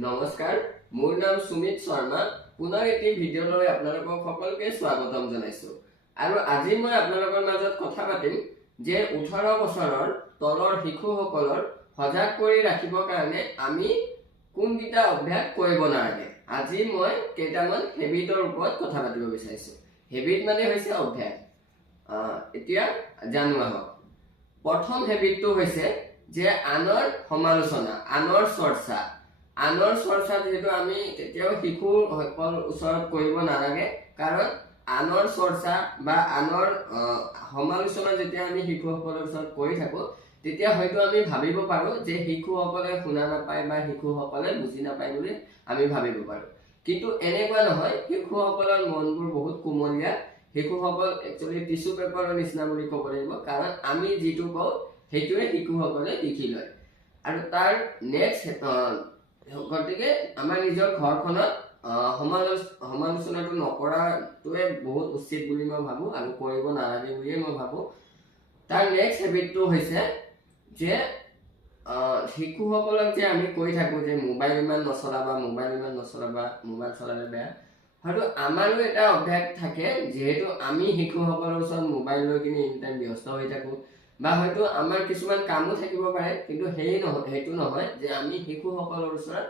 নমস্কাৰ, মোৰ নাম সুমিত শৰ্মা। পুনৰ এটি ভিডিঅ' লৈ আপোনালোকক সকলোকে স্বাগতম জনাইছো। আৰু আজি মই আপোনালোকৰ মাজত কথা পাতিম যে 18 বছৰৰ তলৰ শিশুসকলৰ সজাগ কৰি ৰাখিবৰ কাৰণে আমি কোনকেইটা অভ্যাস কৰিব নালাগে। আজি মই কেইটামান হেবিটৰ ওপৰত কথা পাতিব বিচাৰিছো। হেবিট মানে হৈছে অভ্যাস। এতিয়া জানো আহক। প্ৰথম হেবিটটো হৈছে যে আনৰ সমালোচনা, আনৰ চৰ্চা। আনৰ চৰ্চা যেহেতু আমি তেতিয়াও শিশুসকল ওচৰত কৰিব নালাগে, কাৰণ আনৰ চৰ্চা বা আনৰ সমালোচনা যেতিয়া আমি শিশুসকলৰ ওচৰত কৰি থাকোঁ, তেতিয়া হয়তো আমি ভাবিব পাৰোঁ যে শিশুসকলে শুনা নাপায় বা শিশুসকলে বুজি নাপায় বুলি আমি ভাবিব পাৰোঁ। কিন্তু এনেকুৱা নহয়, শিশুসকলৰ মনবোৰ বহুত কোমলীয়া। শিশুসকল একচুৱেলি টিচু পেপাৰৰ নিচিনা বুলি ক'ব লাগিব, কাৰণ আমি যিটো কওঁ সেইটোৱে শিশুসকলে লিখি লয়। আৰু তাৰ নেক্সট গতিকে আমাৰ নিজৰ ঘৰখনত সমালোচনাটো নকৰাটোৱে বহুত উচিত বুলি মই ভাবোঁ, আৰু কৰিব নালাগে বুলিয়ে মই ভাবোঁ। তাৰ নেক্সট হেবিটটো হৈছে যে শিশুসকলক যে আমি কৈ থাকোঁ যে মোবাইল ইমান নচলাবা, মোবাইল চলালে বেয়া। হয়তো আমাৰো এটা অভ্যাস থাকে, যিহেতু আমি শিশুসকলৰ ওচৰত মোবাইল লৈ কিনে এনিটাইম ব্যস্ত হৈ থাকোঁ, বা হয়তো আমাৰ কিছুমান কামো থাকিব পাৰে, কিন্তু সেইটো নহয় যে আমি শিশুসকলৰ ওচৰত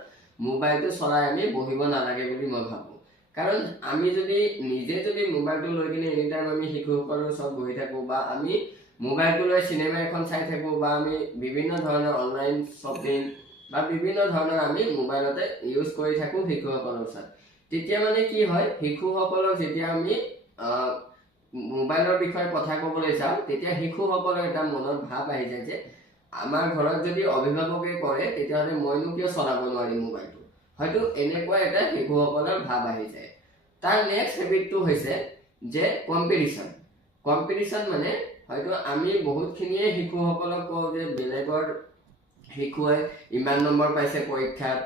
মোবাইলটো চলাই আমি বহিব নালাগে বুলি মই ভাবোঁ। কাৰণ আমি নিজে যদি মোবাইলটো লৈ কিনে এনিটাইম আমি শিশুসকলৰ ওচৰত বহি থাকোঁ, বা আমি মোবাইলটো লৈ চিনেমা এখন চাই থাকোঁ, বা আমি বিভিন্ন ধৰণৰ অনলাইন শ্বপিং বা বিভিন্ন ধৰণৰ আমি মোবাইলতে ইউজ কৰি থাকোঁ শিশুসকলৰ ওচৰত, তেতিয়া মানে কি হয়, শিশুসকলক যেতিয়া আমি মোবাইলৰ বিষয়ে কথা ক'বলৈ যাওঁ, তেতিয়া শিশুসকলৰ এটা মনত ভাৱ আহি যায় যে আমাৰ ঘৰত যদি অভিভাৱকে কৰে, তেতিয়াহ'লে মইনো কিয় চলাব নোৱাৰিম মোবাইলটো। হয়তো এনেকুৱা এটা শিশুসকলৰ ভাৱ আহি যায়। তাৰ নেক্সট হেবিটটো হৈছে যে কম্পিটিশ্যন মানে হয়তো আমি বহুতখিনিয়ে শিশুসকলক কওঁ যে বেলেগৰ শিশুৱে ইমান নম্বৰ পাইছে পৰীক্ষাত,